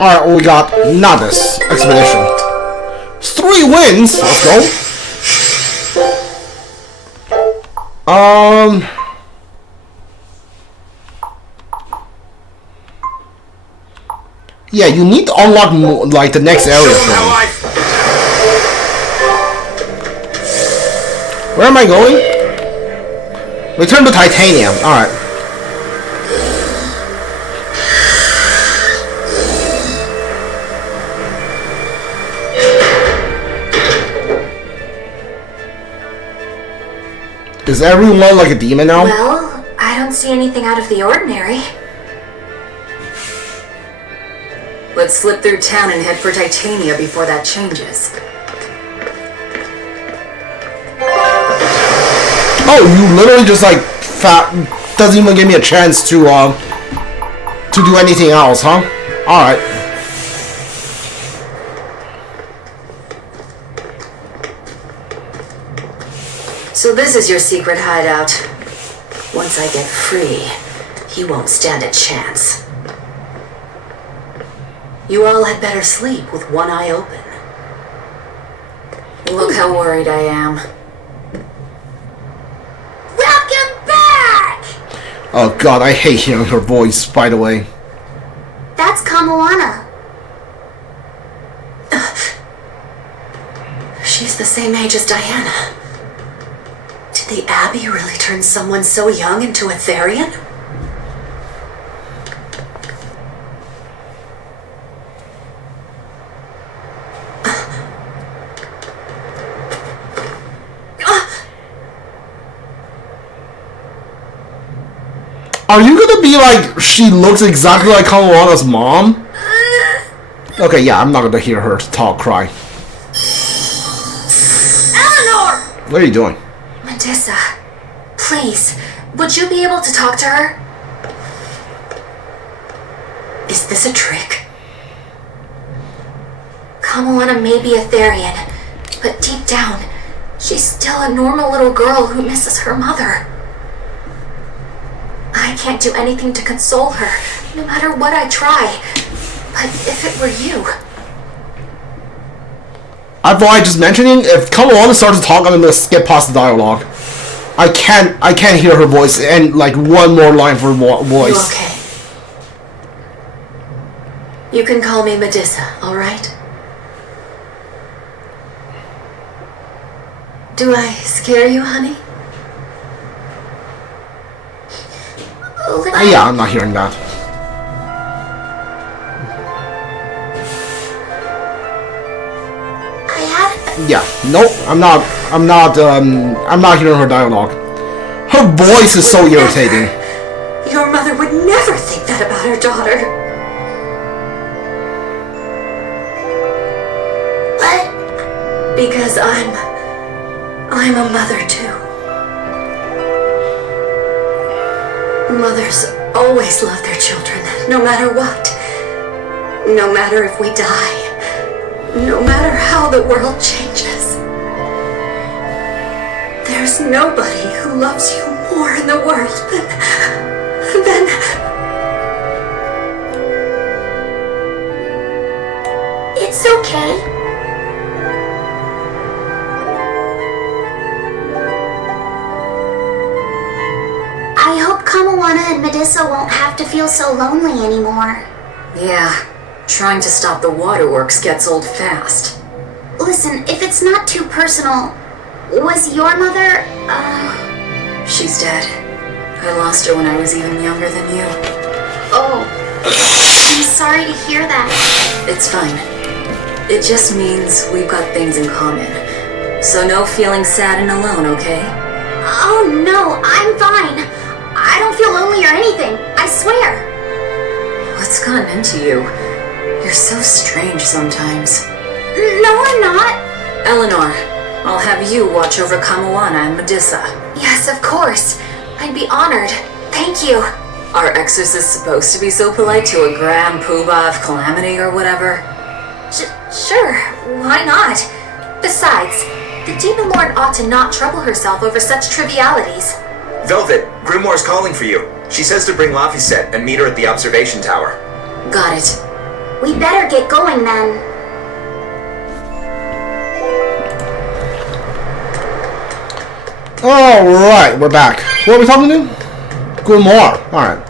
Alright, we got Nada's expedition. 3 wins! Let's go. Yeah, you need to unlock more, like the next area for me. Where am I going? Return to Titanium. Alright. Is everyone like a demon now? Well, I don't see anything out of the ordinary. Let's slip through town and head for Titania before that changes. Oh, you literally just like doesn't even give me a chance to do anything else, huh? Alright. So this is your secret hideout. Once I get free, he won't stand a chance. You all had better sleep with one eye open. Look how worried I am. Welcome back! Oh god, I hate hearing her voice, by the way. That's Kamoana. She's the same age as Diana. Did the Abbey really turn someone so young into a Therian? Are you gonna be like, she looks exactly like Kamoana's mom? Okay, yeah, I'm not gonna hear her talk, cry. Eleanor! What are you doing? Medusa, please, would you be able to talk to her? Is this a trick? Kamoana may be a Therian, but deep down, she's still a normal little girl who misses her mother. I can't do anything to console her, no matter what I try. But if it were you... I thought I just mentioning, if Kamoana starts to talk, I'm gonna skip past the dialogue. I can't hear her voice, and like one more line for voice. You okay? You can call me Medusa, alright? Do I scare you, honey? Yeah, I'm not hearing that. Yeah, nope, I'm not hearing her dialogue. Her voice is so irritating. Your mother would never think that about her daughter. What? Because I'm a mother too. Mothers always love their children, no matter what. No matter if we die. No matter how the world changes. There's nobody who loves you more in the world than... It's okay. I hope Kamoana and Medusa won't have to feel so lonely anymore. Yeah, trying to stop the waterworks gets old fast. Listen, if it's not too personal, was your mother, She's dead. I lost her when I was even younger than you. Oh, I'm sorry to hear that. It's fine. It just means we've got things in common. So no feeling sad and alone, okay? Oh no, I'm fine. I don't feel lonely or anything, I swear. What's gotten into you? You're so strange sometimes. No, I'm not. Eleanor, I'll have you watch over Kamoana and Medusa. Yes, of course. I'd be honored. Thank you. Are exorcists supposed to be so polite to a grand poobah of calamity or whatever? Sure, why not? Besides, the Demon Lord ought to not trouble herself over such trivialities. Velvet, Grimoire's calling for you. She says to bring Laphicet and meet her at the observation tower. Got it. We better get going then. Alright, we're back. Who are we talking to? Grimoire. Alright.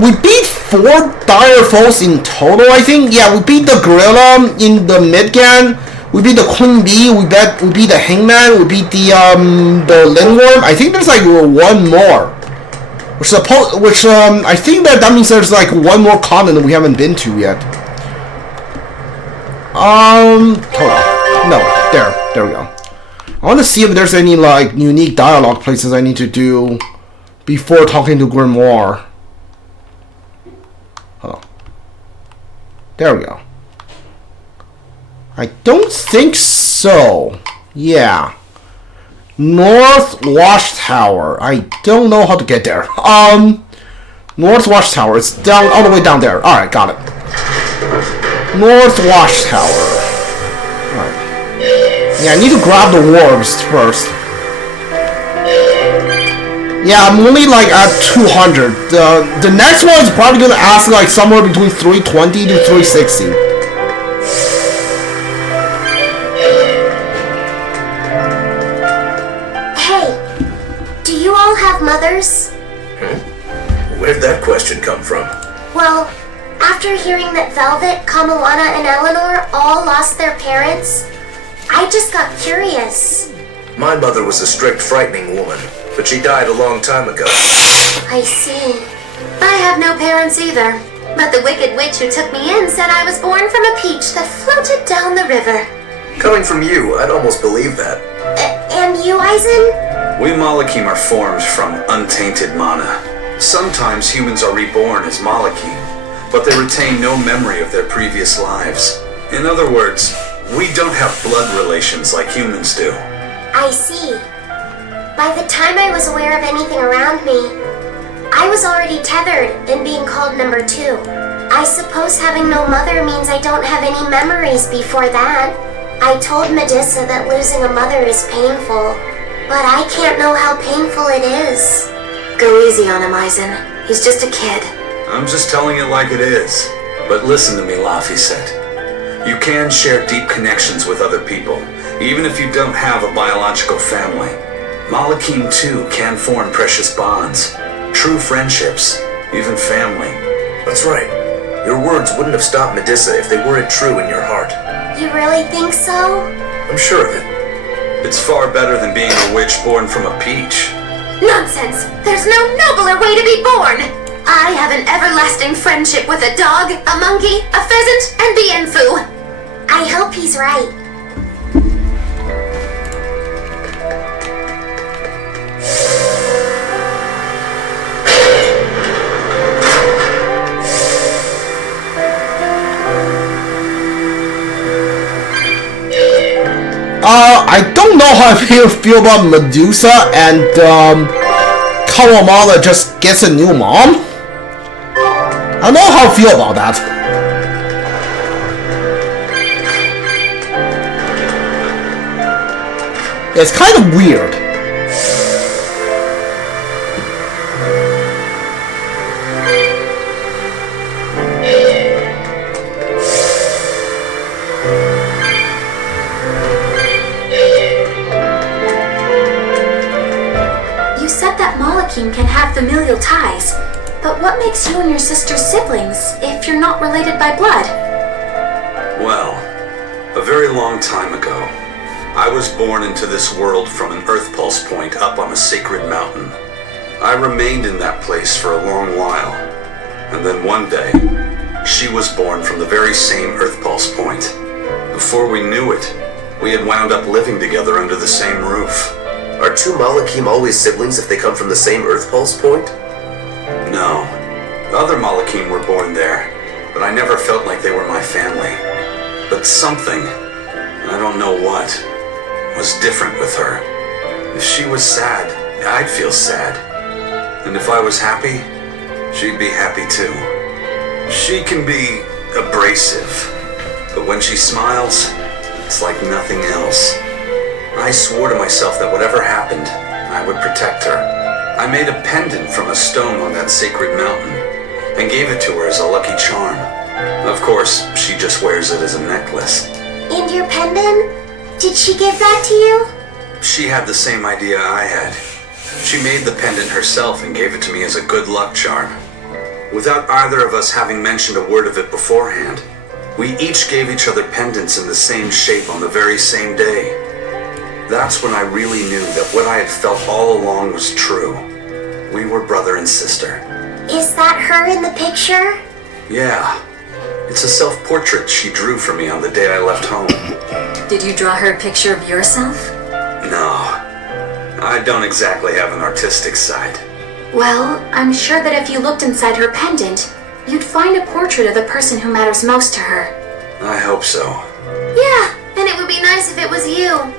We beat 4 dire foes in total, I think. Yeah, we beat the gorilla in the Midgan. We beat the Queen Bee. We beat the Hangman. We beat the Lindworm. I think there's like one more. I think that means there's like one more continent we haven't been to yet. Hold on. No, there we go. I want to see if there's any like unique dialogue places I need to do before talking to Grimoire. Hold on. There we go. I don't think so. Yeah. North Watchtower. I don't know how to get there. North Watchtower. It's down all the way down there. Alright, got it. North Watchtower. Alright. Yeah, I need to grab the warps first. Yeah, I'm only like at 200. The next one is probably gonna ask like somewhere between 320 to 360. Mothers? Where'd that question come from? Well, after hearing that Velvet, Kamoana, and Eleanor all lost their parents, I just got curious. My mother was a strict, frightening woman, but she died a long time ago. I see. I have no parents either, but the wicked witch who took me in said I was born from a peach that floated down the river. Coming from you, I'd almost believe that. And you, Aizen? We Malakim are formed from untainted mana. Sometimes humans are reborn as Malakim, but they retain no memory of their previous lives. In other words, we don't have blood relations like humans do. I see. By the time I was aware of anything around me, I was already tethered and being called number 2. I suppose having no mother means I don't have any memories before that. I told Medusa that losing a mother is painful, but I can't know how painful it is. Go easy on him, Aizen. He's just a kid. I'm just telling it like it is. But listen to me, Laphicet. You can share deep connections with other people, even if you don't have a biological family. Malakim, too, can form precious bonds, true friendships, even family. That's right. Your words wouldn't have stopped Medusa if they weren't true in your heart. You really think so? I'm sure of it. It's far better than being a witch born from a peach. Nonsense! There's no nobler way to be born! I have an everlasting friendship with a dog, a monkey, a pheasant, and the Enfu. I hope he's right. I don't know how I feel about Medusa and Kamoana just gets a new mom. I don't know how I feel about that. It's kind of weird. Can have familial ties, but what makes you and your sister siblings if you're not related by blood? Well, a very long time ago, I was born into this world from an Earth Pulse point up on a sacred mountain. I remained in that place for a long while, and then one day, she was born from the very same Earth Pulse point. Before we knew it, we had wound up living together under the same roof. Are 2 Malakim always siblings if they come from the same Earth Pulse point? No. The other Malakim were born there, but I never felt like they were my family. But something, I don't know what, was different with her. If she was sad, I'd feel sad. And if I was happy, she'd be happy too. She can be abrasive, but when she smiles, It's like nothing else. I swore to myself that whatever happened, I would protect her. I made a pendant from a stone on that sacred mountain and gave it to her as a lucky charm. Of course, she just wears it as a necklace. And your pendant? Did she give that to you? She had the same idea I had. She made the pendant herself and gave it to me as a good luck charm. Without either of us having mentioned a word of it beforehand, we each gave each other pendants in the same shape on the very same day. That's when I really knew that what I had felt all along was true. We were brother and sister. Is that her in the picture? Yeah. It's a self-portrait she drew for me on the day I left home. Did you draw her a picture of yourself? No. I don't exactly have an artistic side. Well, I'm sure that if you looked inside her pendant, you'd find a portrait of the person who matters most to her. I hope so. Yeah, and it would be nice if it was you.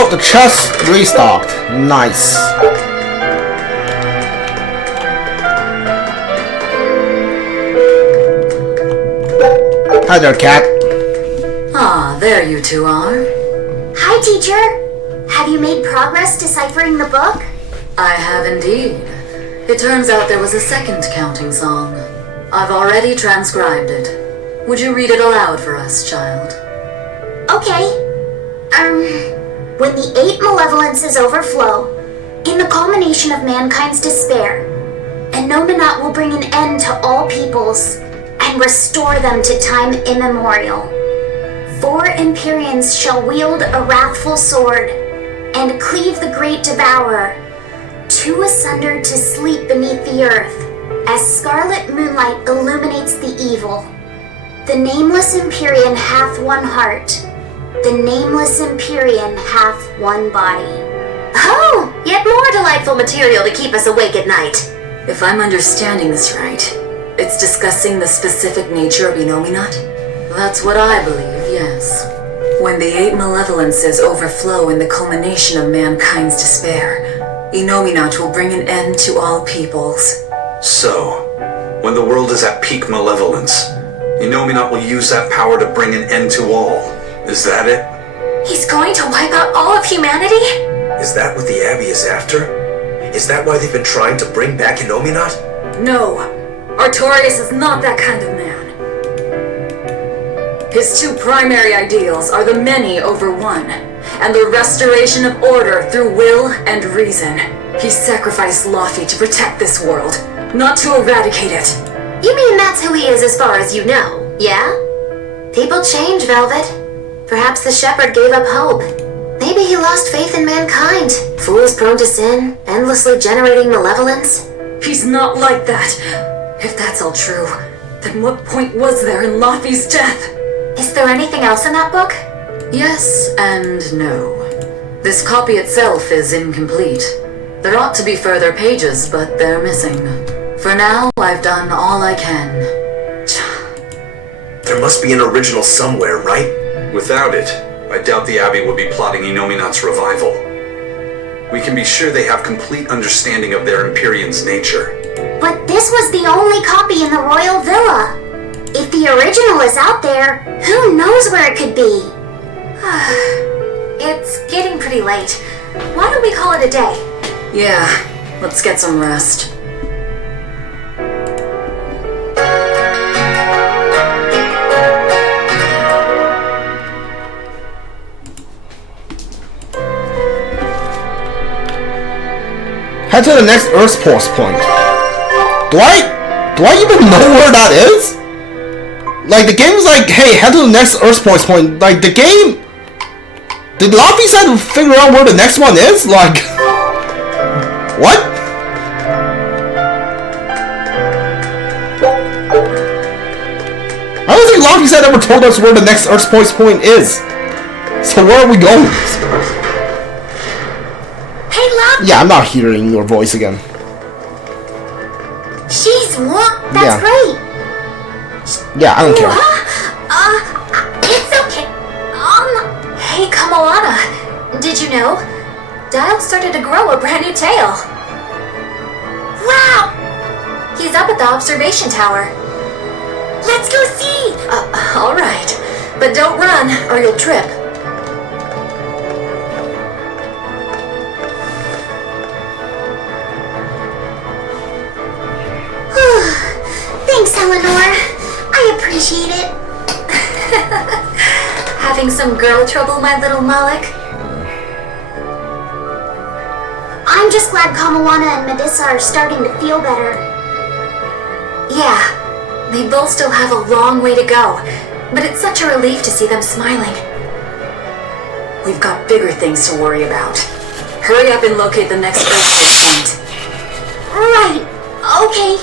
Oh, the chest restocked. Nice. Hi there, cat. Ah, there you two are. Hi, teacher. Have you made progress deciphering the book? I have indeed. It turns out there was a second counting song. I've already transcribed it. Would you read it aloud for us, child? Okay. When the 8 malevolences overflow, in the culmination of mankind's despair, Innominat will bring an end to all peoples and restore them to time immemorial. 4 Empyreans shall wield a wrathful sword and cleave the great devourer, 2 asunder to sleep beneath the earth, as scarlet moonlight illuminates the evil. The nameless Empyrean hath one heart, the nameless Empyrean hath one body. Oh, yet more delightful material to keep us awake at night. If I'm understanding this right, it's discussing the specific nature of Innominat? That's what I believe, yes. When the 8 malevolences overflow in the culmination of mankind's despair, Innominat will bring an end to all peoples. So, when the world is at peak malevolence, Innominat will use that power to bring an end to all. Is that it? He's going to wipe out all of humanity? Is that what the Abbey is after? Is that why they've been trying to bring back Innominat? No, Artorias is not that kind of man. His 2 primary ideals are the many over one, and the restoration of order through will and reason. He sacrificed Laufey to protect this world, not to eradicate it. You mean that's who he is as far as you know, yeah? People change, Velvet. Perhaps the shepherd gave up hope. Maybe he lost faith in mankind. Fools prone to sin, endlessly generating malevolence. He's not like that. If that's all true, then what point was there in Laufey's death? Is there anything else in that book? Yes and no. This copy itself is incomplete. There ought to be further pages, but they're missing. For now, I've done all I can. There must be an original somewhere, right? Without it, I doubt the Abbey would be plotting Innominat's revival. We can be sure they have complete understanding of their Empyrean's nature. But this was the only copy in the royal villa. If the original is out there, who knows where it could be? It's getting pretty late. Why don't we call it a day? Yeah, let's get some rest. Head to the next Earth Pulse point. Do I even know where that is? Like, the game's like, hey, head to the next Earth Pulse point. Like, the game... Did Laufey say to figure out where the next one is? Like... What? I don't think Laufey said ever told us where the next Earth Pulse point is. So where are we going? Hey, Laufey! Yeah, I'm not hearing your voice again. She's what? That's Yeah. great. Yeah, I don't care. It's okay. Hey, Kamoana. Did you know? Dial started to grow a brand new tail. Wow. He's up at the observation tower. Let's go see. All right. But don't run, or you'll trip. Thanks, Eleanor. I appreciate it. Having some girl trouble, my little Malik? I'm just glad Kamoana and Medusa are starting to feel better. Yeah, they both still have a long way to go, but it's such a relief to see them smiling. We've got bigger things to worry about. Hurry up and locate the next earthquake point. Right. Okay.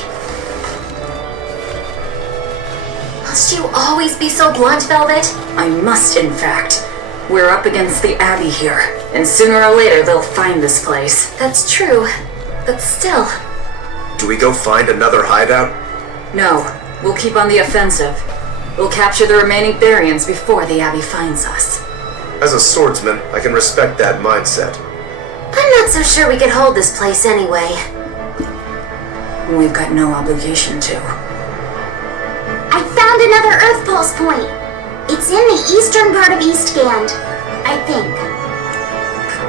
Must you always be so blunt, Velvet? I must, in fact. We're up against the Abbey here, and sooner or later they'll find this place. That's true, but still. Do we go find another hideout? No, we'll keep on the offensive. We'll capture the remaining Therians before the Abbey finds us. As a swordsman, I can respect that mindset. I'm not so sure we could hold this place anyway. We've got no obligation to. I found another Earth Pulse point. It's in the eastern part of Eastgand, I think.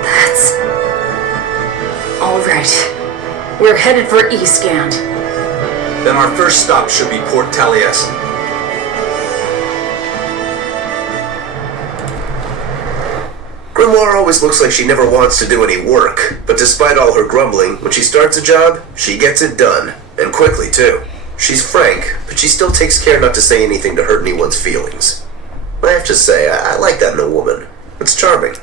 That's... all right. We're headed for Eastgand. Then our first stop should be Port Taliesin. Grimoire always looks like she never wants to do any work, but despite all her grumbling, when she starts a job, she gets it done. And quickly, too. She's frank, but she still takes care not to say anything to hurt anyone's feelings. I have to say, I like that in a woman. It's charming.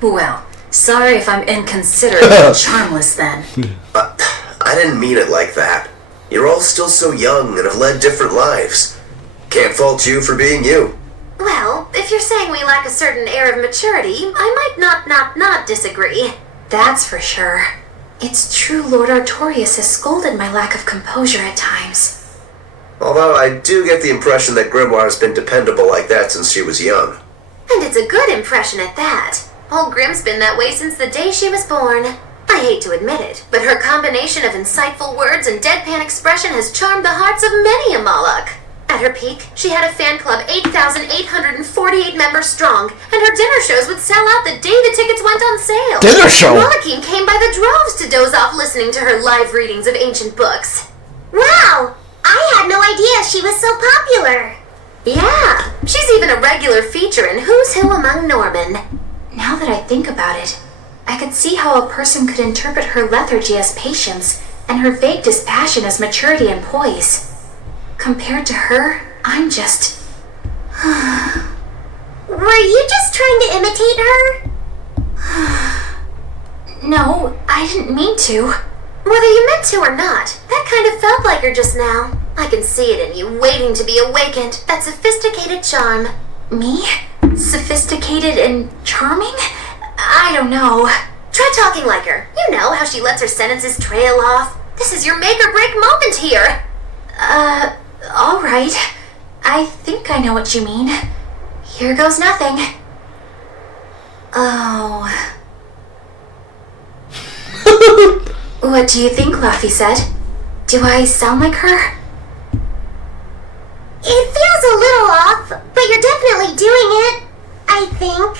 Well, sorry if I'm inconsiderate and charmless then. I didn't mean it like that. You're all still so young and have led different lives. Can't fault you for being you. Well, if you're saying we lack a certain air of maturity, I might not disagree. That's for sure. It's true Lord Artorius has scolded my lack of composure at times. Although I do get the impression that Grimoire has been dependable like that since she was young. And it's a good impression at that. Old Grim's been that way since the day she was born. I hate to admit it, but her combination of insightful words and deadpan expression has charmed the hearts of many a Moloch. At her peak, she had a fan club 8,848 members strong, and her dinner shows would sell out the day the tickets went on sale. Dinner show? Molochine came by the droves to doze off listening to her live readings of ancient books. Wow! I had no idea she was so popular. Yeah, she's even a regular feature in Who's Who Among Norman. Now that I think about it, I could see how a person could interpret her lethargy as patience and her vague dispassion as maturity and poise. Compared to her, I'm just... Were you just trying to imitate her? No, I didn't mean to. Whether you meant to or not, that kind of felt like her just now. I can see it in you, waiting to be awakened. That sophisticated charm. Me? Sophisticated and charming? I don't know. Try talking like her. You know how she lets her sentences trail off. This is your make or break moment here. All right. I think I know what you mean. Here goes nothing. Oh. What do you think, Laphicet? Do I sound like her? It feels a little off, but you're definitely doing it, I think.